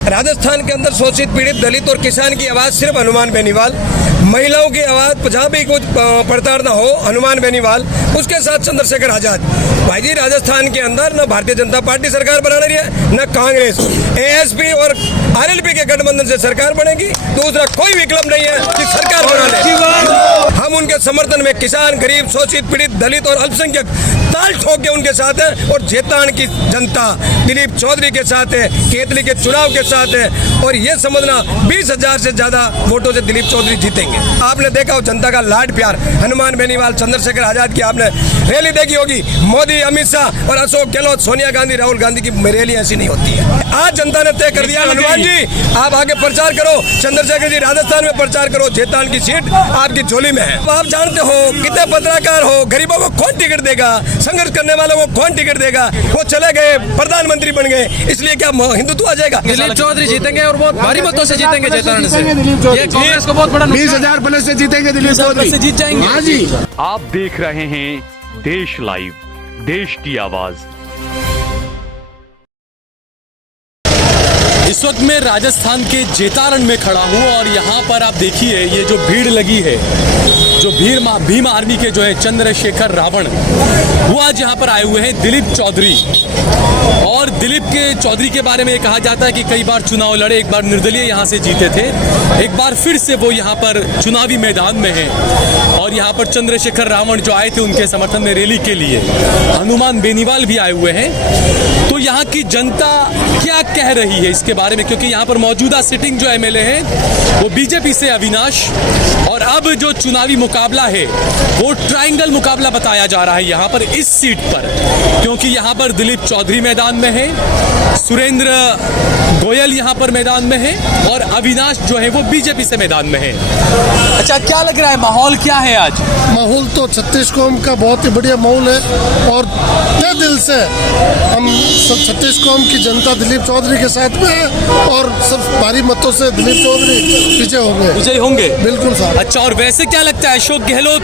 राजस्थान के अंदर शोषित पीड़ित दलित और किसान की आवाज़ सिर्फ हनुमान बेनीवाल, महिलाओं की आवाज़ जहाँ भी कुछ प्रताड़ना हो हनुमान बेनीवाल, उसके साथ चंद्रशेखर आजाद। भाई जी राजस्थान के अंदर न भारतीय जनता पार्टी सरकार बना रही है न कांग्रेस, एएसपी और आरएलपी के गठबंधन से सरकार बनेगी। दूसरा कोई विकल्प नहीं है कि सरकार बना ले। हम उनके समर्थन में किसान, गरीब, शोषित पीड़ित दलित और अल्पसंख्यक ताल ठोक के उनके साथ है और जेतान की जनता दिलीप चौधरी के साथ है, केतली के चुनाव के साथ है। और ये समझना 20,000 से ज्यादा वोटों से दिलीप चौधरी जीतेंगे। आपने देखा हो जनता का लाड प्यार हनुमान बेनीवाल, चंद्रशेखर आजाद की आपने रैली देखी होगी। मोदी, अमित शाह और अशोक गहलोत, सोनिया गांधी, राहुल गांधी की रैली ऐसी नहीं होती है। आज जनता ने तय कर दिया हनुमान जी आप आगे प्रचार करो, चंद्रशेखर जी राजस्थान में प्रचार करो, जेतान की सीट आपकी झोली में है। आप जानते हो कितने पत्रकार हो, गरीबों को कौन टिकट देगा, संघर्ष करने वालों को कौन टिकट देगा। वो चले गए, प्रधानमंत्री बन गए, इसलिए क्या हिंदुत्व आ जाएगा? दिलीप चौधरी जीतेंगे और बहुत भारी मतों से जीतेंगे जेतान से। ये कांग्रेस को बहुत बड़ा 20,000 प्लस से जीतेंगे दिलीप चौधरी, जीत जाएंगे। हाँ जी। आप देख रहे हैं देश लाइव, देश की आवाज। इस वक्त मैं राजस्थान के जेतारण में खड़ा हूँ और यहाँ पर आप देखिए ये जो भीड़ लगी है, जो भीम आर्मी के जो है चंद्रशेखर रावण, वो आज यहाँ पर आए हुए हैं दिलीप चौधरी। और दिलीप के चौधरी के बारे में ये कहा जाता है कि कई बार चुनाव लड़े, एक बार निर्दलीय यहाँ से जीते थे, एक बार फिर से वो यहाँ पर चुनावी मैदान में हैं। और यहाँ पर चंद्रशेखर रावण जो आए थे उनके समर्थन में रैली के लिए हनुमान बेनीवाल भी आए हुए हैं। तो यहाँ की जनता क्या कह रही है इसके बारे में, क्योंकि यहाँ पर मौजूदा सिटिंग जो एमएलए हैं वो बीजेपी से अविनाश, और अब जो चुनावी मुकाबला है वो ट्रायंगल मुकाबला बताया जा रहा है यहाँ पर इस सीट पर, क्योंकि यहाँ पर दिलीप चौधरी मैदान में है, सुरेंद्र गोयल यहाँ पर मैदान में है और अविनाश जो है वो बीजेपी से मैदान में है। अच्छा, क्या लग रहा है, माहौल क्या है आज? माहौल तो छत्तीस कौम का बहुत ही बढ़िया माहौल है और तहे दिल से हम छत्तीस कौम की जनता दिलीप चौधरी के साथ में है और सब भारी मतों से दिलीप चौधरी विजय होंगे। बिल्कुल साहब। अच्छा, और वैसे क्या लगता है अशोक गहलोत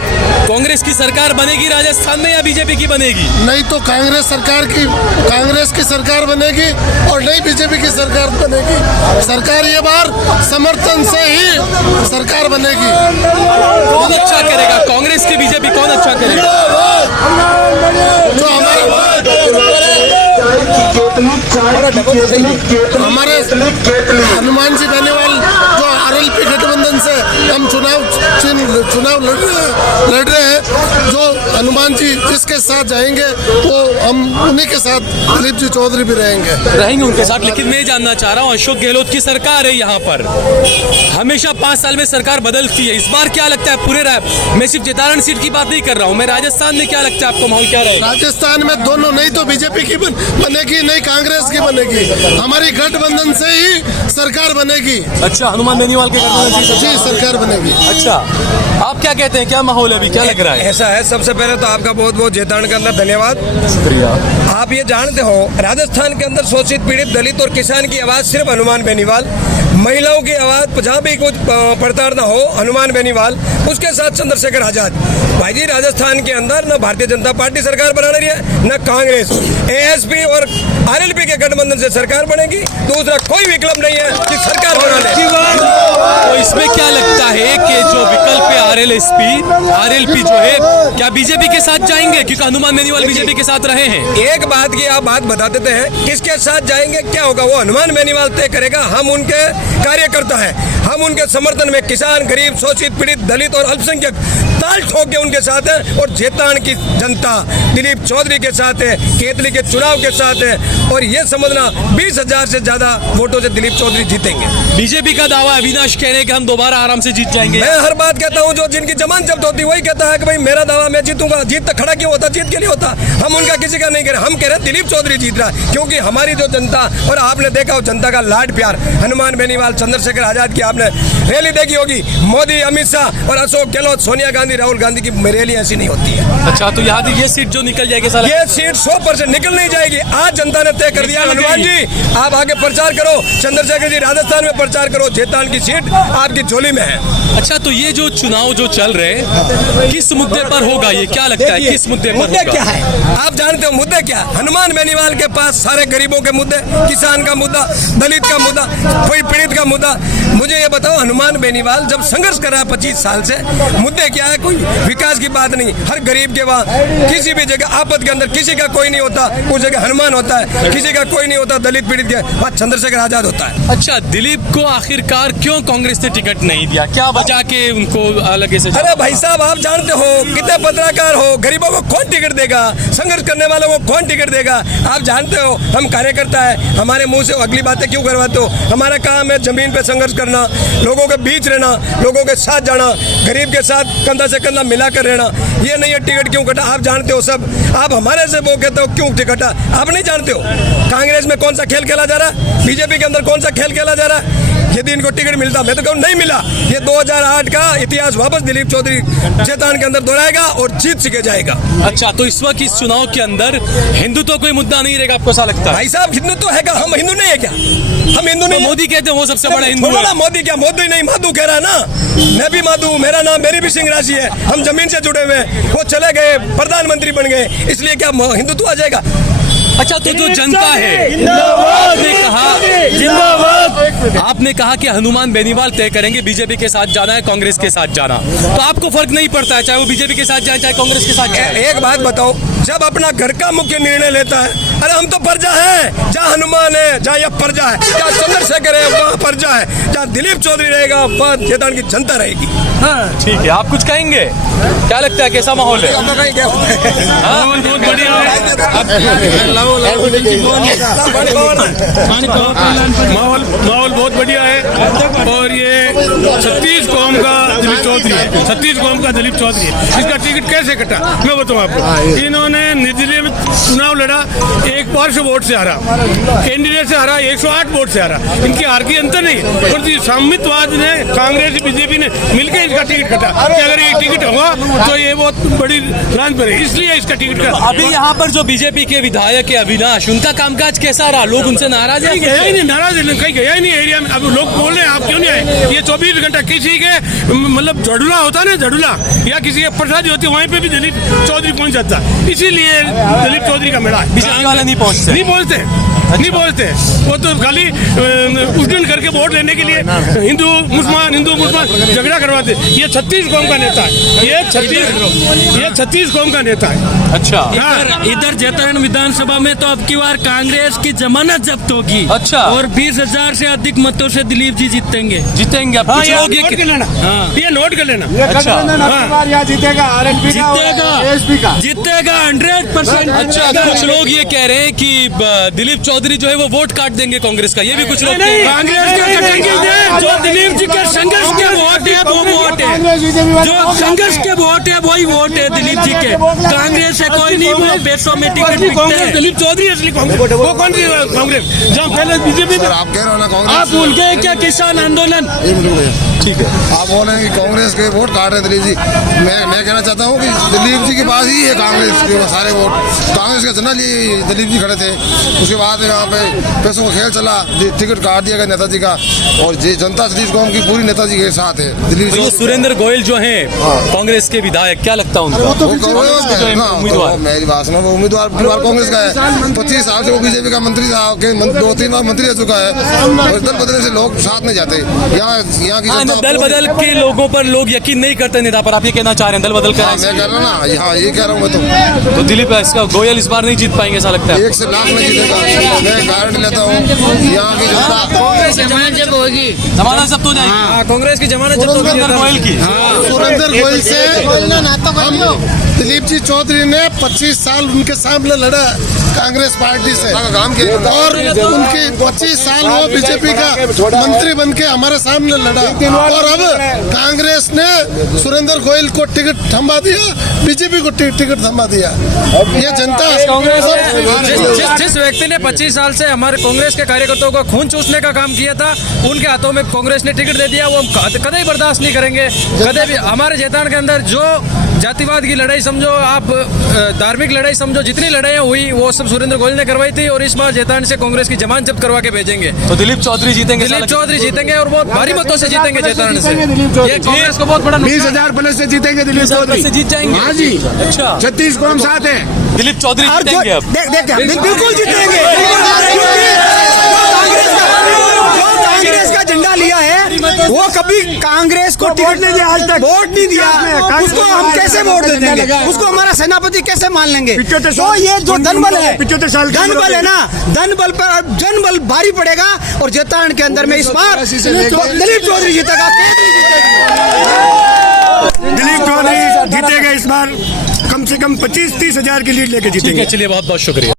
कांग्रेस की सरकार बनेगी राजस्थान में या बीजेपी की बनेगी? नहीं तो कांग्रेस की सरकार बनेगी और नहीं बीजेपी की सरकार बनेगी। सरकार ये बार समर्थन से ही सरकार बनेगी। कौन अच्छा करेगा, कांग्रेस की बीजेपी, कौन अच्छा करेगा? जो हमारे हनुमान जी बेनीवाल जो आरएलपी गठबंधन से हम चुनाव लड़ रहे हैं, जो हनुमान जी जिसके साथ जाएंगे वो हम उन्हीं के साथ दिलीप जी चौधरी भी रहेंगे उनके साथ। लेकिन मैं जानना चाह रहा हूँ, अशोक गहलोत की सरकार है यहाँ पर, हमेशा 5 साल में सरकार बदलती है, इस बार क्या लगता है पूरे मैं सिर्फ जेतारण सीट की बात नहीं कर रहा हूँ, मैं राजस्थान में क्या लगता है आपको माहौल क्या रहेगा? राजस्थान में दोनों, नहीं तो बीजेपी की बनेगी नहीं कांग्रेस की बनेगी, हमारी गठबंधन से ही सरकार बनेगी। अच्छा, हनुमान बेनीवाल के गठबंधन से जी सरकार बनेगी। अच्छा, आप क्या कहते हैं, क्या माहौल है अभी, क्या लग रहा है? ऐसा है, सबसे पहले तो आपका बहुत बहुत जेतान के अंदर धन्यवाद, शुक्रिया। आप ये जानते हो राजस्थान के अंदर शोषित पीड़ित दलित और किसान की आवाज़ सिर्फ हनुमान बेनीवाल, महिलाओं की आवाज़ जहाँ भी कुछ प्रताड़ना हो हनुमान बेनीवाल, उसके साथ चंद्रशेखर आजाद। भाई जी राजस्थान के अंदर न भारतीय जनता पार्टी सरकार बना रही है न कांग्रेस, एएसपी और आरएलपी के गठबंधन से सरकार बनेगी। दूसरा कोई विकल्प नहीं है कि सरकार बना ले। तो इसमें क्या लगता है कि जो विकल्प है आरएलपी जो है, क्या बीजेपी के साथ जाएंगे, क्योंकि हनुमान बेनीवाल बीजेपी के साथ रहे हैं? एक बात की आप बात बता देते हैं, किसके साथ जाएंगे क्या होगा वो हनुमान बेनीवाल तय करेगा। हम उनके कार्यकर्ता हैं, हम उनके समर्थन में किसान, गरीब, शोषित पीड़ित दलित और अल्पसंख्यक ताल ठोक के उनके साथ है और जेतान की जनता दिलीप चौधरी के साथ है, केतली के चुनाव के साथ है। और ये समझना 20,000 से ज्यादा वोटों से दिलीप चौधरी जीतेंगे। बीजेपी का दावा अविनाश कह रहे हैं कि हम दोबारा आराम से जीत जाएंगे। मैं हर बात कहता हूँ, जो जिनकी जमानत जब्त होती वही कहता है कि भाई मेरा दावा मैं जीतूंगा। जीत तक खड़ा क्यों होता, जीत के लिए होता। हम उनका किसी का नहीं कह रहे, हम कह रहे हैं दिलीप चौधरी जीत रहा है, क्योंकि हमारी जो जनता, और आपने देखा हो जनता का लाड प्यार हनुमान बेनीवाल, चंद्रशेखर आजाद की आपने रैली देखी होगी। मोदी, अमित शाह और अशोक गहलोत, सोनिया गांधी, जी राहुल गांधी की रैली ऐसी नहीं होती है। अच्छा, तो यहाँ ये सीट जो निकल जाएगी साला, ये सीट 100% निकल नहीं जाएगी। आज जनता ने तय कर दिया। हनुमान जी आप आगे प्रचार करो, चंद्रशेखर जी राजस्थान में प्रचार करो, जैतान की सीट आपकी झोली में है। अच्छा, तो ये जो चुनाव जो चल रहे हैं किस मुद्दे पर होगा, ये क्या लगता है, किस मुद्दे पर मुद्दे होगा? क्या है आप जानते हो? मुद्दे क्या? हनुमान बेनीवाल के पास सारे गरीबों के मुद्दे, किसान का मुद्दा, दलित का मुद्दा, कोई पीड़ित का मुद्दा। मुझे ये बताओ, हनुमान बेनीवाल जब संघर्ष कर रहा है 25 साल से, मुद्दे क्या है? कोई विकास की बात नहीं। हर गरीब के वहाँ किसी भी जगह आपद के अंदर किसी का कोई नहीं होता, उस जगह हनुमान होता है। किसी का कोई नहीं होता दलित पीड़ित के वहाँ चंद्रशेखर आजाद होता है। अच्छा, दिलीप को आखिरकार क्यों कांग्रेस ने टिकट नहीं दिया, क्या वजह के उनको अलग से? अरे भाई साहब, आप जानते हो कितने पत्रकार हो, गरीबों को कौन टिकट देगा? संघर्ष करने वालों को कौन टिकट देगा? आप जानते हो हम कार्यकर्ता है, हमारे मुंह से अगली बातें क्यों करवाते हो? हमारा काम है जमीन पे संघर्ष करना, लोगों के बीच रहना, लोगों के साथ जाना, गरीब के साथ कंधा से कंधा मिलाकर रहना। ये नहीं है टिकट क्यों कटा, आप जानते हो सब। आप हमारे से वो कहते हो क्यों टिकट, आप नहीं जानते हो कांग्रेस में कौन सा खेल खेला जा रहा है, बीजेपी के अंदर कौन सा खेल खेला जा रहा है। यदि इनको टिकट मिलता, मैं तो कहूँ नहीं मिला। ये 2008 का इतिहास वापस दिलीप चौधरी जैतान के अंदर दोहराएगा और जीत सीखे जाएगा। अच्छा, तो इस वक्त इस चुनाव के अंदर हिंदुत्व तो कोई मुद्दा नहीं रहेगा, आपको ऐसा लगता है? भाई साहब, हिंदुत्व है क्या? हम हिंदू नहीं है क्या? हम हिंदू तो नहीं? मोदी कहते हैं वो सबसे बड़ा हिंदू है। मोदी क्या? मोदी नहीं, माधु कह रहा है ना। मैं भी माधु, मेरा नाम मेरी भी सिंह राशि है। हम जमीन से जुड़े हुए हैं। वो चले गए, प्रधानमंत्री बन गए, इसलिए क्या हिंदुत्व आ जाएगा? अच्छा, तो जो जनता है आपने कहा कि हनुमान बेनीवाल तय करेंगे बीजेपी के साथ जाना है, कांग्रेस के साथ जाना, तो आपको फर्क नहीं पड़ता है चाहे वो बीजेपी के साथ जाए चाहे कांग्रेस के साथ जाए? एक बात बताओ, जब अपना घर का मुख्य निर्णय लेता है, अरे हम तो प्रजा है, जहाँ हनुमान है, जहाँ यह प्रजा है, जहाँ चंद्रशेखर है वहाँ प्रजा है, जहाँ दिलीप चौधरी रहेगा वहाँ जैतान की जनता रहेगी। हाँ, ठीक है, आप कुछ कहेंगे? क्या लगता है कैसा माहौल है? माहौल बहुत बढ़िया है, माहौल बहुत बढ़िया है। और ये 36 कौम का दिलीप चौधरी है, 36 कौम का दिलीप चौधरी है। इसका टिकट कैसे कटा मैं बताऊँ आपको। इन्होंने निर्दलीय में चुनाव लड़ा, 1% वोट से हारा, कैंडिडेट से हारा 108 वोट से हारा। इनकी हार की अंतर नहीं, पर साम्यवाद ने कांग्रेस बीजेपी ने मिलकर इसका टिकट कटा कि अगर ये टिकट होगा तो ये बहुत बड़ी रांझ पर है, इसलिए इसका टिकट कटा। अभी यहाँ पर जो बीजेपी के विधायक है अविनाश, उनका कामकाज कैसा रहा? लोग उनसे नाराज है? गया ही नहीं, नाराज है, कहीं गया ही नहीं एरिया में। अब लोग बोल रहे हैं आप क्यों नहीं आए? ये 24 घंटा किसी के मतलब झड़ुला होता ना, झड़ुला या किसी के प्रसादी होती, वहीं पे भी दिलीप चौधरी पहुंच जाता, इसीलिए दिलीप चौधरी का मेला है। बीजेपी वाले नहीं बोलते वो तो खाली उद्घाटन करके वोट लेने के लिए हिंदू मुसलमान झगड़ा करवाते। ये 36 कौम का नेता है, ये 36 कौम का नेता है। अच्छा, इधर जैतारण विधानसभा में तो अब की बार कांग्रेस की जमानत जब्त होगी। अच्छा, और 20,000 से अधिक मतों से दिलीप जी जीतेंगे। अब कुछ लोग ये ये नोट कर लेना। अच्छा, जीतेगा 100%। अच्छा, कुछ लोग ये कह रहे हैं कि दिलीप चौधरी जो है वो वोट काट देंगे कांग्रेस का, ये भी कुछ लोग कह रहे हैं। कांग्रेस के कटेंगे, जो दिलीप जी के संघर्ष के वोट है वो वोट है, जो संघर्ष के वोट है वही वोट है दिलीप जी के। कांग्रेस से कोई नहीं, वो पैसों में टिकट बिकते हैं। दिलीप चौधरी असली कांग्रेस, वो कौन सी कांग्रेस जहाँ पहले बीजेपी में? आप कह रहे हो ना कांग्रेस, आप भूल गए क्या किसान आंदोलन? ठीक है, आप बोल रहे हैं कि कांग्रेस के वोट काट रहे दिलीप जी। मैं कहना चाहता हूँ कि दिलीप जी के पास ही है कांग्रेस के सारे वोट। कांग्रेस के जनरल ही दिलीप जी खड़े थे, उसके बाद यहाँ पे पैसों का खेल चला, टिकट काट दिया गया नेताजी का, और ये जनता 36 कौम की पूरी नेताजी के साथ है। दिलीप तो सुरेंद्र गोयल जो है कांग्रेस के विधायक, क्या लगता है उनका? मेरी बात सुनो, वो उम्मीदवार कांग्रेस का है। 25 साल से वो बीजेपी का मंत्री था, 2-3 बार मंत्री रह चुका है, और दल बदलने से लोग साथ नहीं जाते। यहाँ की दल बदल के लोगों पर लोग यकीन नहीं करते नेता पर, आप ये कहना चाह रहे हैं दल बदल कर? मैं कह रहा हूँ ना, यहाँ ये कह रहा हूँ मैं तो दिलीप इसका गोयल इस बार नहीं जीत पाएंगे ऐसा लगता है? 1 से लाख में जीतेगा, मैं गारंटी लेता हूँ। यहाँ की जमानत जब होगी, जमानत सब तो जाएगी, कांग्रेस की जमानत जब सुरेंद्र गोयल की। सुरेंद्र गोयल से दिलीप जी चौधरी ने 25 साल उनके सामने लड़ा कांग्रेस पार्टी से, और उनके 25 साल वो बीजेपी का मंत्री बन के हमारे सामने लड़ा, और अब कांग्रेस ने सुरेंद्र गोयल को टिकट थमा दिया, बीजेपी को टिकट थमा दिया। ये जनता जिस व्यक्ति ने 25 साल से हमारे कांग्रेस के कार्यकर्ताओं का खून चूसने का काम किया था, उनके के हाथों में कांग्रेस ने टिकट दे दिया, वो हम कदे बर्दाश्त नहीं करेंगे। कदे भी हमारे जैतान के अंदर जो जातिवाद की लड़ाई समझो, आप धार्मिक लड़ाई समझो, जितनी लड़ाइयाँ हुई वो सब सुरेंद्र गोयल ने करवाई थी, और इस बार जैतान से कांग्रेस की जमानत जब्त करवा के भेजेंगे। तो दिलीप चौधरी जीतेंगे, दिलीप चौधरी जीतेंगे और बहुत भारी मतों से जीतेंगे जैतान से। ये कांग्रेस को बहुत बड़ा 20,000 प्लस से जीतेंगे दिलीप चौधरी से जीत जाएंगे। हाँ जी, अच्छा, 36 कौम साथ है, दिलीप चौधरी जीतेंगे अब। बिल्कुल जीतेंगे। कांग्रेस का झंडा लिया है, वो कभी कांग्रेस को टिकट नहीं दिया, आज तक वोट नहीं दिया, उसको हम कैसे वोट दे देंगे? उसको हमारा सेनापति कैसे मान लेंगे? तो ये जो धनबल है, धनबल है ना, धनबल पर जनबल भारी पड़ेगा, और जैतारण के अंदर में इस बार दिलीप चौधरी जीतेगा। दिलीप चौधरी जीतेगा इस बार, कम से कम 25-30 हजार की लीड लेके ठीक जीतेंगे। है, चलिए बहुत बहुत शुक्रिया।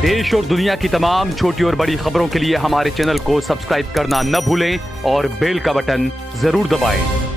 देश और दुनिया की तमाम छोटी और बड़ी खबरों के लिए हमारे चैनल को सब्सक्राइब करना न भूलें और बेल का बटन जरूर दबाएं।